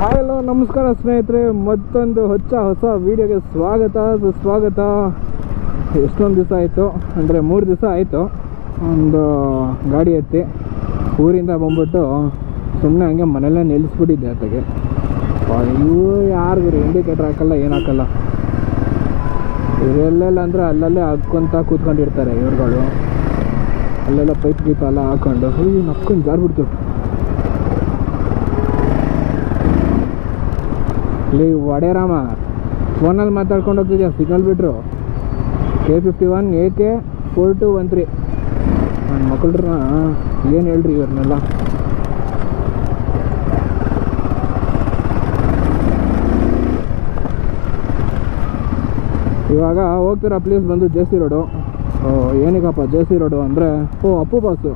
Hello ನಮಸ್ಕಾರ ಸ್ನೇಹಿತರೆ, ಮತ್ತೊಂದು ಹೊಸ ವೀಡಿಯೋಗೆ ಸುಸ್ವಾಗತ. ಎಷ್ಟೊಂದು ದಿವಸ ಆಯಿತು ಅಂದರೆ 3 ದಿವಸ ಆಯಿತು ಒಂದು ಗಾಡಿ ಎತ್ತಿ ಊರಿಂದ ಬಂದ್ಬಿಟ್ಟು ಸುಮ್ಮನೆ ಹಂಗೆ ಮನೆಯಲ್ಲೇ ನಿಲ್ಲಿಸ್ಬಿಟ್ಟಿದ್ದೆ. ಅದಕ್ಕೆ ಇವು ಯಾರಿಗೂ ಇಂಡಿಕೇಟ್ರ್ ಹಾಕಲ್ಲ, ಏನು ಹಾಕಲ್ಲ. ಇವರೆಲ್ಲೆಲ್ಲ ಅಂದರೆ ಅಲ್ಲಲ್ಲೇ ಹಾಕ್ಕೊಂತ ಕೂತ್ಕೊಂಡಿರ್ತಾರೆ ಇವ್ರುಗಳು. ಅಲ್ಲೆಲ್ಲ ಪೈಪ್ ಗೀಪ್ ಎಲ್ಲ ಹಾಕ್ಕೊಂಡು ನಕ್ಕೊಂಡು ಜಾರ್ಬಿಡ್ತು. ಇಲ್ಲಿ ವಡೆರಾಮ ಫೋನಲ್ಲಿ ಮಾತಾಡ್ಕೊಂಡು ಹೋಗ್ತಿದ್ಯಾ, ಸಿಗ್ನಲ್ ಬಿಟ್ಟರು. K51 AK 4213 ನನ್ನ ಮಕ್ಕಳ್ರನ್ನ ಏನು ಹೇಳ್ರಿ ಇವ್ರನ್ನೆಲ್ಲ. ಇವಾಗ ಹೋಗ್ತಿರೋ ಪ್ಲೇಸ್ ಬಂದು JC ರೋಡು. ಏನಕ್ಕಪ್ಪ JC ರೋಡು ಅಂದರೆ ಅಪ್ಪು ಬಾಸು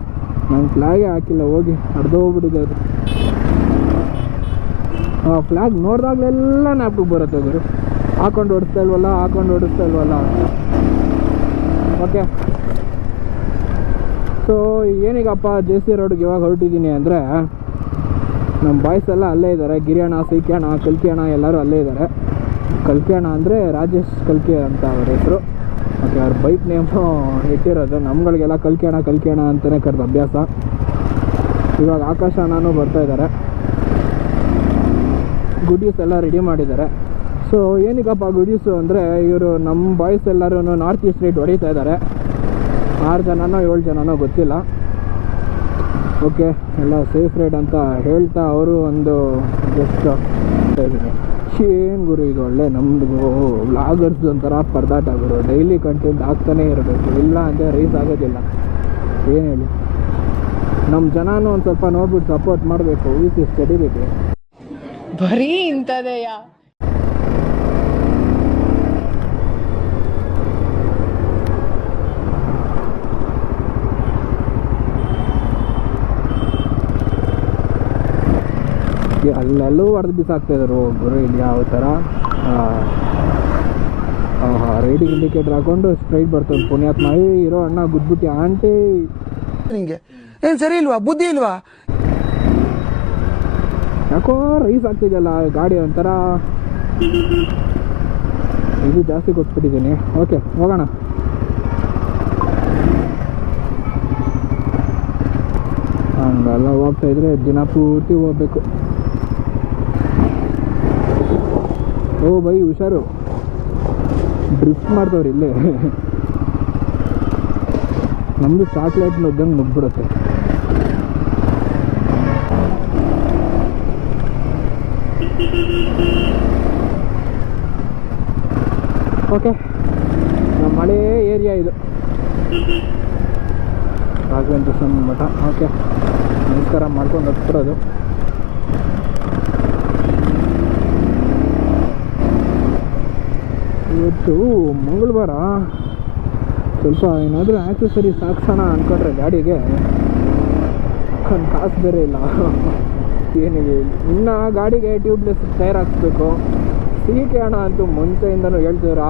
ನನ್ನ ಫ್ಲ್ಯಾಗೇ ಹಾಕಿಲ್ಲ, ಹೋಗಿ ಹೋಗ್ಬಿಟ್ಟಿದೆ ಅದು. ಫ್ಲ್ಯಾಗ್ ನೋಡಿದಾಗಲೆಲ್ಲ ಜ್ಞಾಪಕಕ್ಕೆ ಬರುತ್ತೆ ಗುರು. ಹಾಕೊಂಡು ಓಡಿಸ್ತಾ ಇಲ್ವಲ್ಲ. ಓಕೆ, ಸೊ ಏನೀಗಪ್ಪ JC ರೋಡ್ಗೆ ಇವಾಗ ಹೊರಟಿದ್ದೀನಿ ಅಂದರೆ, ನಮ್ಮ ಬಾಯ್ಸ್ ಎಲ್ಲ ಅಲ್ಲೇ ಇದ್ದಾರೆ. ಗಿರಿಯಣ್ಣ, ಸೈಕ್ಯಣ್ಣ, ಕಲ್ಕಿಯಣ್ಣ ಎಲ್ಲರೂ ಅಲ್ಲೇ ಇದ್ದಾರೆ. ಕಲ್ಕಿಯಣ್ಣ ಅಂದರೆ ರಾಜೇಶ್ ಕಲ್ಕಿ ಅಂತ ಅವ್ರ ಹೆಸರು. ಓಕೆ, ಅವ್ರ ಬೈಕ್ ನೇಮು ಇಟ್ಟಿರೋದು. ನಮ್ಗಳಿಗೆಲ್ಲ ಕಲ್ಕಿಯಣ್ಣ ಅಂತಲೇ ಕರೆದು ಅಭ್ಯಾಸ. ಇವಾಗ ಆಕಾಶ ಅಣ್ಣನೂ ಬರ್ತಾಯಿದ್ದಾರೆ. ಗುಡೀಸ್ ಎಲ್ಲ ರೆಡಿ ಮಾಡಿದ್ದಾರೆ. ಸೊ ಏನಕ್ಕಪ್ಪ ಗುಡೀಸು ಅಂದರೆ, ಇವರು ನಮ್ಮ ಬಾಯ್ಸ್ ಎಲ್ಲರೂ ನಾರ್ತ್ ಈಸ್ಟ್ ರೈಡ್ ಹೊಡಿತಾ ಇದ್ದಾರೆ. 6 ಜನನೋ 7 ಜನನೋ ಗೊತ್ತಿಲ್ಲ. ಓಕೆ, ಎಲ್ಲ ಸೇಫ್ ರೈಡ್ ಅಂತ ಹೇಳ್ತಾ ಅವರು ಒಂದು ಜಸ್ಟ್ ಏನು ಗುರು, ಇದು ಒಳ್ಳೆ ನಮ್ಮದು ವ್ಲಾಗರ್ಸ್ ಒಂಥರ ಪರದಾಟ ಗುರು. ಡೈಲಿ ಕಂಟೆಂಟ್ ಆಗ್ತಾನೇ ಇರಬೇಕು, ಇಲ್ಲ ಅಂದರೆ ರೈಸ್ ಆಗೋದಿಲ್ಲ. ಏನು ಹೇಳಿ, ನಮ್ಮ ಜನನೂ ಒಂದು ಸ್ವಲ್ಪ ನೋಡ್ಬಿಟ್ಟು ಸಪೋರ್ಟ್ ಮಾಡಬೇಕು. ಸ್ಟಡಿಬೇಕು ಬರೀ ಇಂಥದೆಯ. ಅಲ್ಲೆಲ್ಲೂ ಹೊಡೆದು ಬಿಸಾಕ್ತಾಯಿದ್ರು ಒಬ್ಬರು. ಇಲ್ಲಿ ಯಾವ ಥರ ರೈಡಿಂಗ್ ಇಂಡಿಕೇಟರ್ ಹಾಕೊಂಡು ಸ್ಟ್ರೈಟ್ ಬರ್ತದೆ. ಪುಣ್ಯಾತ್ಮ ಇರೋ ಅಣ್ಣ ಗುದ್ಬಿಟ್ಟು ಆಂಟಿ ನಿಂಗೆ ಏನು ಸರಿ ಇಲ್ವಾ, ಬುದ್ಧಿ ಇಲ್ವಾ? ಯಾಕೋ ರೈಸ್ ಆಗ್ತಿದೆಯಲ್ಲ ಗಾಡಿ, ಒಂಥರ ಇದು ಜಾಸ್ತಿ ಕೊಟ್ಬಿಟ್ಟಿದ್ದೀನಿ. ಓಕೆ, ಹೋಗೋಣ. ಹಂಗೆಲ್ಲ ಹೋಗ್ತಾಯಿದ್ರೆ ದಿನ ಪೂರ್ತಿ ಹೋಗ್ಬೇಕು. ಬೈ ಹುಷಾರು, ಡ್ರಿಫ್ಟ್ ಮಾಡ್ತವ್ರಿ ಇಲ್ಲೇ. ನಮ್ಮದು ಚಾಕ್ಲೇಟ್ ನುಗ್ಗಂಗೆ ನುಗ್ಬಿಡುತ್ತೆ. ಓಕೆ, ನಮ್ಮ ಮಳೆ ಏರಿಯಾ ಇದು, ರಾಘವೇಂದ್ರ ಮಠ. ಓಕೆ, ನಮಸ್ಕಾರ ಮಾಡ್ಕೊಂಡು ಹೋಗ್ತಿರೋದು. ಇವತ್ತು ಮಂಗಳವಾರ, ಸ್ವಲ್ಪ ಏನಾದರೂ ಆಕ್ಸೆಸರೀಸ್ ಹಾಕ್ಸೋಣ ಅಂದ್ಕೊಂಡ್ರೆ ಗಾಡಿಗೆ ಕಾಸು ಬೇರೆ ಇಲ್ಲ. ಏನಿದೆ ಇನ್ನು ಗಾಡಿಗೆ ಟ್ಯೂಬ್ಲೆಸ್ ಟೈರ್ ಹಾಕ್ಸ್ಬೇಕು. ಸಿಕೆ ಹಣ ಅಂತೂ ಮುಂಚೆಯಿಂದನೂ ಹೇಳ್ತಿದ್ರು,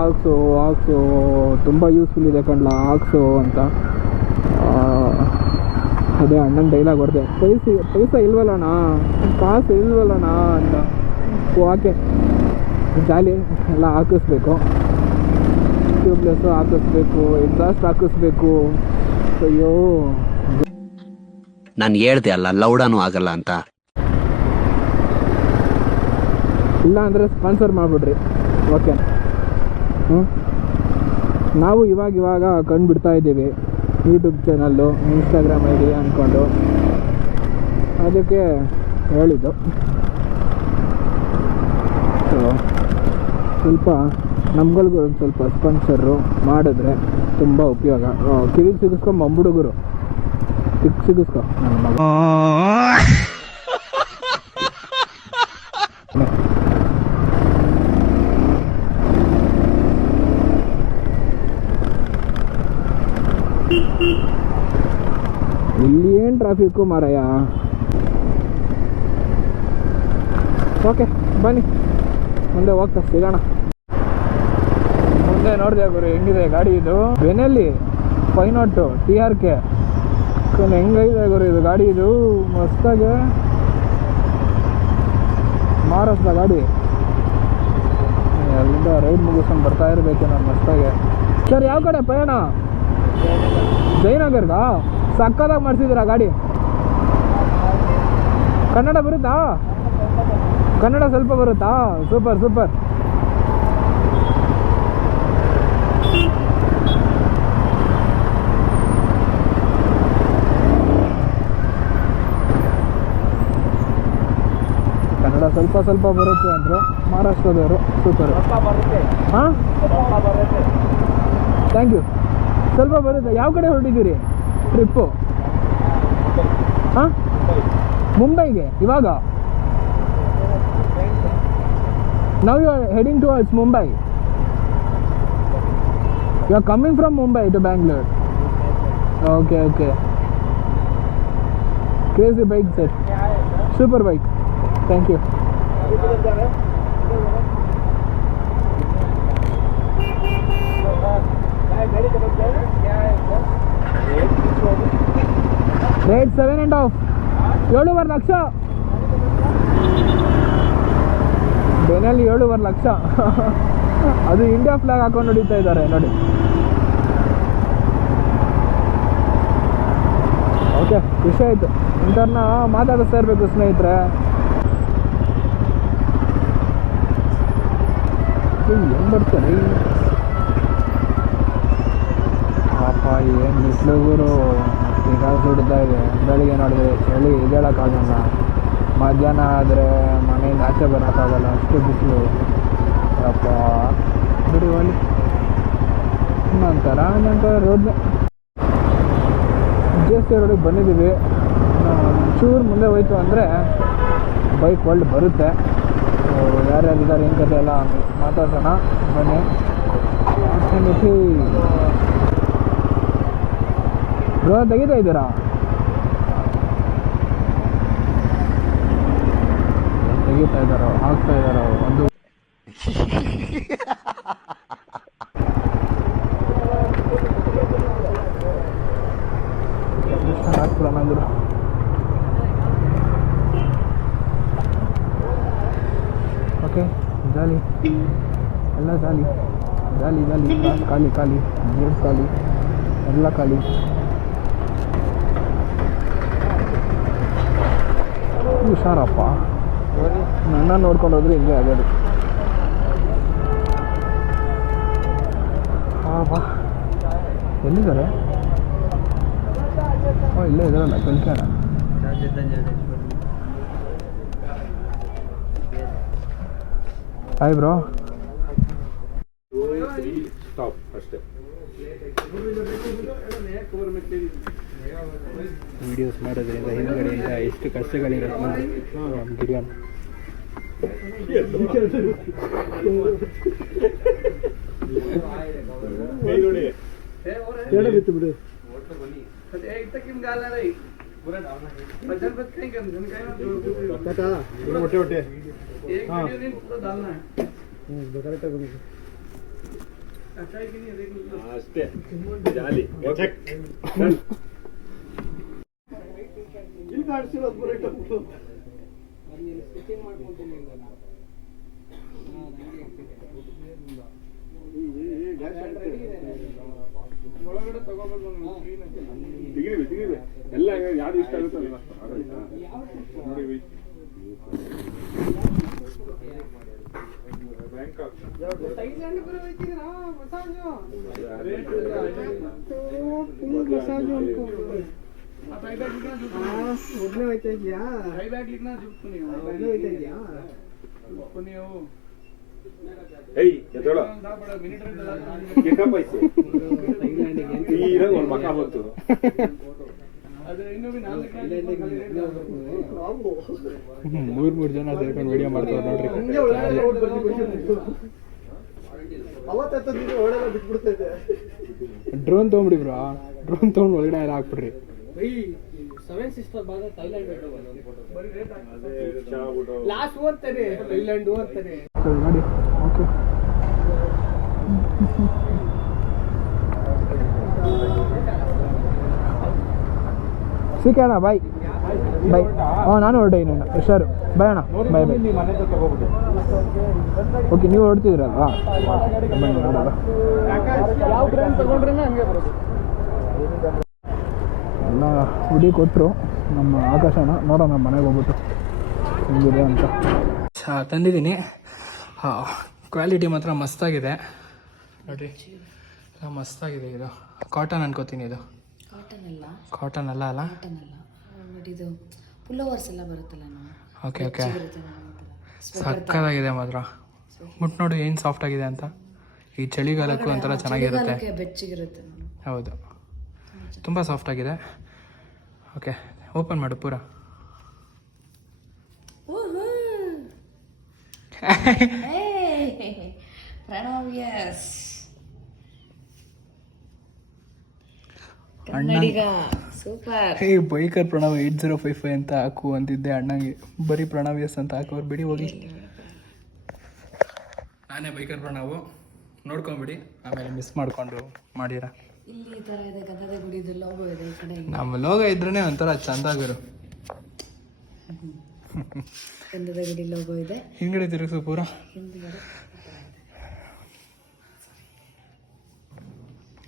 ಹಾಕ್ಸು ತುಂಬ ಯೂಸ್ಫುಲ್ ಇದೆ ಕಣ್ಲ, ಹಾಕ್ಸು ಅಂತ. ಅದೇ ಅಣ್ಣನ ಡೈಲಾಗ್ ಹೊಡೆದೆ, ಪೈಸಾ ಇಲ್ವಲ್ಲಣ್ಣ, ಕಾಸು ಇಲ್ವಲ್ಲಣ್ಣ ಅಂತ. ಓಕೆ, ಜಾಲಿ ಎಲ್ಲ ಹಾಕಿಸ್ಬೇಕು. ಟ್ಯೂಬ್ಲೆಸ್ಸು ಹಾಕಿಸ್ಬೇಕು, ಎಕ್ಸಾಸ್ಟ್ ಹಾಕಿಸ್ಬೇಕು. ಅಯ್ಯೋ, ನಾನು ಹೇಳ್ದೆ ಅಲ್ಲ ಲೌಡಾನು ಆಗಲ್ಲ ಅಂತ. ಇಲ್ಲ ಅಂದರೆ ಸ್ಪಾನ್ಸರ್ ಮಾಡಿಬಿಡ್ರಿ. ಓಕೆ, ನಾವು ಇವಾಗ ಕಂಡುಬಿಡ್ತಾ ಇದ್ದೀವಿ ಯೂಟ್ಯೂಬ್ ಚಾನಲ್ಲು, ಇನ್ಸ್ಟಾಗ್ರಾಮ್ ID ಅಂದ್ಕೊಂಡು. ಅದಕ್ಕೆ ಹೇಳಿದ್ದು ಸ್ವಲ್ಪ ನಮ್ಗಳಿಗೂ ಒಂದು ಸ್ವಲ್ಪ ಸ್ಪಾನ್ಸರು ಮಾಡಿದ್ರೆ ತುಂಬ ಉಪಯೋಗ. ಕಿವಿಗೆ ಸಿಗಿಸ್ಕೊಂಬಂಬಿಡುಗರು, ಸಿಗಿಸ್ಕೊ ನನ್ನ ಮಗ. ಇಲ್ಲಿ ಏನು ಟ್ರಾಫಿಕ್ಕು ಮಾರಾಯ. ಓಕೆ, ಬನ್ನಿ ಮುಂದೆ ಹೋಗ್ತಾ ಸಿಗೋಣ. ಮುಂದೆ ನೋಡಿದೆ ಗುರು ಹೆಂಗಿದೆ ಗಾಡಿ. ಇದು ಬೆನೆಲ್ಲಿ 502 TRK ಹೆಂಗೈತೆ ಗುರು ಇದು ಗಾಡಿ. ಇದು ಮಸ್ತಾಗೆ ಮಹಾರಾಷ್ಟ್ರ ಗಾಡಿ ಅಲ್ಲಿಂದ ರೈಡ್ ಮುಗಿಸ್ಕೊಂಡು ಬರ್ತಾ ಇರಬೇಕು ನಾನು ಮಸ್ತಾಗೆ. ಸರ್ ಯಾವ ಕಡೆ ಪಯಣ? ಜಯನಗರ್ಗಾ? ಸಕ್ಕದಾಗಿ ಮಾಡಿಸಿದ್ದೀರಾ ಗಾಡಿ. ಕನ್ನಡ ಬರುತ್ತಾ? ಕನ್ನಡ ಸ್ವಲ್ಪ ಬರುತ್ತಾ? Super super. ಕನ್ನಡ ಸ್ವಲ್ಪ ಸ್ವಲ್ಪ ಬರುತ್ತೆ ಅಂದರು ಮಹಾರಾಷ್ಟ್ರದವರು. ಸೂಪರ್. ಹಾಂ, ಥ್ಯಾಂಕ್ ಯು. ಸ್ವಲ್ಪ ಬರುತ್ತೆ. ಯಾವ ಕಡೆ ಹೊರಟಿದ್ದೀರಿ ಟ್ರಿಪ್ಪು? ಹಾಂ, ಮುಂಬೈಗೆ ಇವಾಗ? Now you are heading towards Mumbai. You are coming from Mumbai to Bangalore. Okay, okay. Crazy bike, sir. Super bike. Thank you. Rate 7.5. 7.5 lakh. ಬೆನಲ್ಲಿ 7.5 lakh. ಅದು ಇಂಡಿಯಾ ಫ್ಲಾಗ್ ಹಾಕೊಂಡು ಹೊಡಿತಾ ಇದ್ದಾರೆ ನೋಡಿ. ಓಕೆ, ಖುಷಿ ಆಯಿತು. ಇಂಥವ್ರನ್ನ ಮಾತಾಡಿಸ್ತಾ ಇರಬೇಕು ಸ್ನೇಹಿತರೆ. ಹೆಂಗೆ ಬರ್ತಾರೆ ಪಾಪ, ಏನು ಬಿಸಿಲುಗುರು ಈಗ ಸುಡ್ತಾ ಇದೆ. ಬೆಳಿಗ್ಗೆ ನೋಡಿದ್ರೆ ಚಳಿ ಇದೇಳಕ್ಕಾಗಲ್ಲ. ಮಧ್ಯಾಹ್ನ ಆದರೆ ಮನೆಯಿಂದ ಆಚೆ ಬರೋಕ್ಕಾಗಲ್ಲ, ಅಷ್ಟು ಬಿಸಿಲು. ಅಪ್ಪ ಬಿಡಿ ಒಲಿ ನಂತರ ರೋಡ್ JC ರೋಡಿಗೆ ಬಂದಿದ್ದೀವಿ. ಚೂರು ಮುಂದೆ ಹೋಯ್ತು ಅಂದರೆ ಬೈಕ್ ಒಳ್ಳೆ ಬರುತ್ತೆ. ಯಾರ್ಯಾರಿದ್ದಾರೆ ಏನು ಕತೆ ಎಲ್ಲ ಮಾತಾಡ್ಸೋಣ ಬನ್ನಿ. ಬ್ರೋ ತೆಗಿತಾ ಇದ್ದೀರಾ? ತೆಗಿತಾ ಇದ್ದಾರೋ ಹಾಕ್ತಾ ಇದ್ದಾರೋ ಒಂದು ಹಾಕ್ಬಿಡೋಣ ಅಂದರು. ಓಕೆ, ಜಾಲಿ ಎಲ್ಲ ಜಾಲಿ ಜಾಲಿ ಜಾಲಿ. ಕಾಸು ಖಾಲಿ ಖಾಲಿ, ಜೇಬ್ ಖಾಲಿ, ಎಲ್ಲ ಖಾಲಿ. ಹುಷಾರಪ್ಪ, ನನ್ನ ನೋಡ್ಕೊಂಡು ಹೋದ್ರೆ ಹಿಂಗೆ ಆಗೋದು. ಬಾ, ಎಲ್ಲಿದ್ದಾರೆ? ಇಲ್ಲೇ ಇದಾರಲ್ಲ ಕಲ್ಕ್ಯಾಣ. Hi bro. ವಿಡಿಯೋಸ್ ಮಾಡೋದ್ರಿಂದ ಹಿಂದ್ಗಡೆಯಿಂದ ಎಷ್ಟು ಕಷ್ಟಗಳಿರುತ್ತೆ ನಮ್ಮ ಗಿರಿಯನ್. ಬಿತ್ತು ಬಿಡು. ಅಷ್ಟೇ ಜಾಲಿ. ಎಲ್ಲ ಯಾವ್ದು ಇಷ್ಟ ಆಗುತ್ತೆ ಮಕ್ಕ ಬಂತು. ಮೂರು ಜನ ಸೇರ್ಕೊಂಡು ವಿಡಿಯೋ ಮಾಡ್ತಾರೆ ನೋಡ್ರಿ. ಡ್ರೋನ್ ತೊಗೊಂಬಿಡಿ ಬ್ರೋ, ಡ್ರೋನ್ ತೊಗೊಂಡು ಒಳಗಡೆ ಎಲ್ಲ ಹಾಕ್ಬಿಡ್ರಿ. ನೋಡಿ ಓಕೆ. ಸಿಗೋಣ ಬಾಯ್. ಬೈ. ನಾನು ಹೊರಟೆ ಇನ್ನೇನು ಹುಷಾರು. ಬೈ ಅಣ್ಣ. Bye bye. ಓಕೆ, ನೀವು ಹೊರಡ್ತಿದ್ರಲ್ವಾ? ಬನ್ನಿ ನೋಡೋಣ. ಎಲ್ಲ ಹುಡಿ ಕೊಟ್ಟರು ನಮ್ಮ ಆಕಾಶನ. ನೋಡೋಣ ಮನೆಗೆ ಹೋಗ್ಬಿಟ್ಟು ಹೆಂಗಿದೆ ಅಂತ. ತಂದಿದ್ದೀನಿ. ಕ್ವಾಲಿಟಿ ಮಾತ್ರ ಮಸ್ತಾಗಿದೆ ನೋಡಿರಿ, ಮಸ್ತಾಗಿದೆ. ಇದು ಕಾಟನ್ ಅನ್ಕೋತೀನಿ. ಇದು ಕಾಟನ್ ಅಲ್ಲ ಅಲ್ಲ ಇದು ಪುಲ್ಲೋವರ್ಸ್ ಎಲ್ಲ ಬರುತ್ತಲ್ಲ. ಓಕೆ ಓಕೆ, ಸಕ್ಕತ್ತಾಗಿದೆ ಮಾತ್ರ. ಮುಟ್ಟು ನೋಡಿ ಏನು ಸಾಫ್ಟ್ ಆಗಿದೆ ಅಂತ. ಈ ಚಳಿಗಾಲಕ್ಕೂ ಒಂಥರ ಚೆನ್ನಾಗಿರುತ್ತೆ. ಬೆಚ್ಚಗಿರುತ್ತೆ. ಹೌದು, ತುಂಬ ಸಾಫ್ಟ್ ಆಗಿದೆ. ಓಕೆ, ಓಪನ್ ಮಾಡು ಪೂರ. ಸೂಪರ್. ಹೇ ಬೈಕರ್ ಪ್ರಣವ್ 8055 ಅಂತ ಹಾಕು ಅಂತಿದ್ದೆ ಅಣ್ಣಂಗೆ. ಬರೀ ಪ್ರಣವ್ ಎಸ್ ಅಂತ ಹಾಕೋರು, ಬಿಡಿ ಹೋಗಿ. ನಾನೇ ಬೈಕರ್ ಪ್ರಣವ್, ನೋಡ್ಕೊಂಬಿಡಿ. ಆಮೇಲೆ ಮಿಸ್ ಮಾಡಿಕೊಂಡು ಮಾಡಿರ. ಇಲ್ಲಿ ಈ ಥರ ಇದೆ, ಗಂಧದ ಗುಡಿದು ಲೋಗೋ ಇದೆ ಈ ಕಡೆ. ನಮ್ಮ ಲೋಗೋ ಇದ್ರೇ ಒಂಥರ ಚಂದಾಗಿರು. ಗಂಧದ ಗುಡಿ ಲೋಗೋ ಇದೆ. ಹಿಂಗಡೆ ತಿರುಗಿಸು ಪೂರ. ಹಿಂದ್ಗಡೆ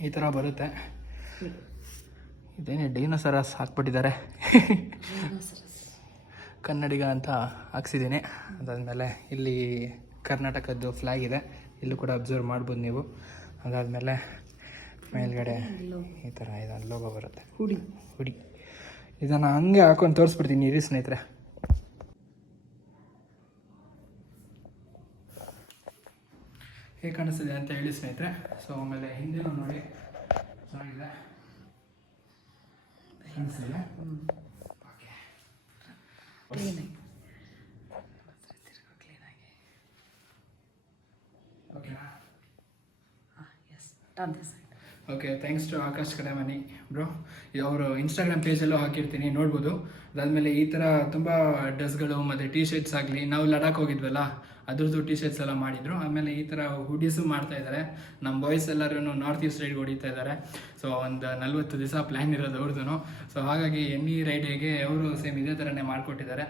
ಈ ಥರ ಬರುತ್ತೆ. ಇದೇನೇ ಡೈನೋಸರಸ್ ಹಾಕ್ಬಿಟ್ಟಿದ್ದಾರೆ. ಕನ್ನಡಿಗ ಅಂತ ಹಾಕ್ಸಿದ್ದೀನಿ. ಅದಾದಮೇಲೆ ಇಲ್ಲಿ ಕರ್ನಾಟಕದ್ದು ಫ್ಲ್ಯಾಗ್ ಇದೆ, ಇಲ್ಲೂ ಕೂಡ ಅಬ್ಸರ್ವ್ ಮಾಡ್ಬೋದು ನೀವು. ಅದಾದಮೇಲೆ ಮೇಲ್ಗಡೆ ಈ ಥರ ಇದೊಂದು ಲೋಗೋ ಬರುತ್ತೆ, ಹುಡಿ. ಇದನ್ನು ಹಂಗೆ ಹಾಕೊಂಡು ತೋರಿಸ್ಬಿಡ್ತೀನಿ ಇರಿ ಸ್ನೇಹಿತರೆ. ಹೇಗೆ ಕಾಣಿಸ್ತಿದೆ ಅಂತ ಹೇಳಿ ಸ್ನೇಹಿತರೆ. ಸೊ ಆಮೇಲೆ ಹಿಂದೆನೂ ನೋಡಿ ಚೆನ್ನಾಗಿದೆ, ಕಾಣಿಸ್ತಿದೆ. Okay, thanks to Akash Kademani bro. ಅವರು ಇನ್ಸ್ಟಾಗ್ರಾಮ್ ಪೇಜಲ್ಲೂ ಹಾಕಿರ್ತೀನಿ, ನೋಡ್ಬೋದು. ಅದಾದಮೇಲೆ ಈ ಥರ ತುಂಬ ಡ್ರೆಸ್ಗಳು ಮತ್ತು ಟೀ ಶರ್ಟ್ಸ್ ಆಗಲಿ, ನಾವು ಲಡಾಖ್ ಹೋಗಿದ್ವಲ್ಲ ಅದ್ರದ್ದು ಟೀ ಶರ್ಟ್ಸ್ ಎಲ್ಲ ಮಾಡಿದರು. ಆಮೇಲೆ ಈ ಥರ ಹುಡೀಸು ಮಾಡ್ತಾಯಿದ್ದಾರೆ. ನಮ್ಮ ಬಾಯ್ಸ್ ಎಲ್ಲರೂ ನಾರ್ತ್ ಈಸ್ಟ್ ರೈಡ್ಗೆ ಹೊಡಿತಾ ಇದ್ದಾರೆ. ಸೊ ಒಂದು 40 ದಿವಸ ಪ್ಲ್ಯಾನ್ ಇರೋದು ಅವ್ರದ್ದು. ಸೊ ಹಾಗಾಗಿ ಎನಿ ರೈಡಿಗೆ ಅವರು ಸೇಮ್ ಇದೇ ಥರನೇ ಮಾಡಿಕೊಟ್ಟಿದ್ದಾರೆ.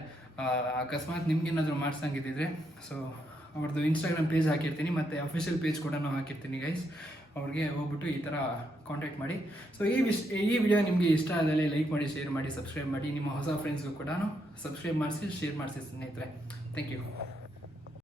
ಅಕಸ್ಮಾತ್ ನಿಮ್ಗೇನಾದರೂ ಮಾಡ್ಸಂಗಿದ್ದಿದ್ರೆ ಸೊ ಅವ್ರದ್ದು ಇನ್ಸ್ಟಾಗ್ರಾಮ್ ಪೇಜ್ ಹಾಕಿರ್ತೀನಿ, ಮತ್ತು ಅಫಿಷಿಯಲ್ ಪೇಜ್ ಕೂಡ ಹಾಕಿರ್ತೀನಿ ಗೈಸ್. ಅವ್ರಿಗೆ ಹೋಗ್ಬಿಟ್ಟು ಈ ಥರ ಕಾಂಟ್ಯಾಕ್ಟ್ ಮಾಡಿ. ಸೊ ಈ ವಿಡಿಯೋ ನಿಮಗೆ ಇಷ್ಟ ಆದಲ್ಲಿ ಲೈಕ್ ಮಾಡಿ, ಶೇರ್ ಮಾಡಿ, ಸಬ್ಸ್ಕ್ರೈಬ್ ಮಾಡಿ. ನಿಮ್ಮ ಹೊಸ ಫ್ರೆಂಡ್ಸ್ಗೂ ಕೂಡ ಸಬ್ಸ್ಕ್ರೈಬ್ ಮಾಡಿಸಿ, ಶೇರ್ ಮಾಡಿಸಿ ಸ್ನೇಹಿತರೆ. Thank you.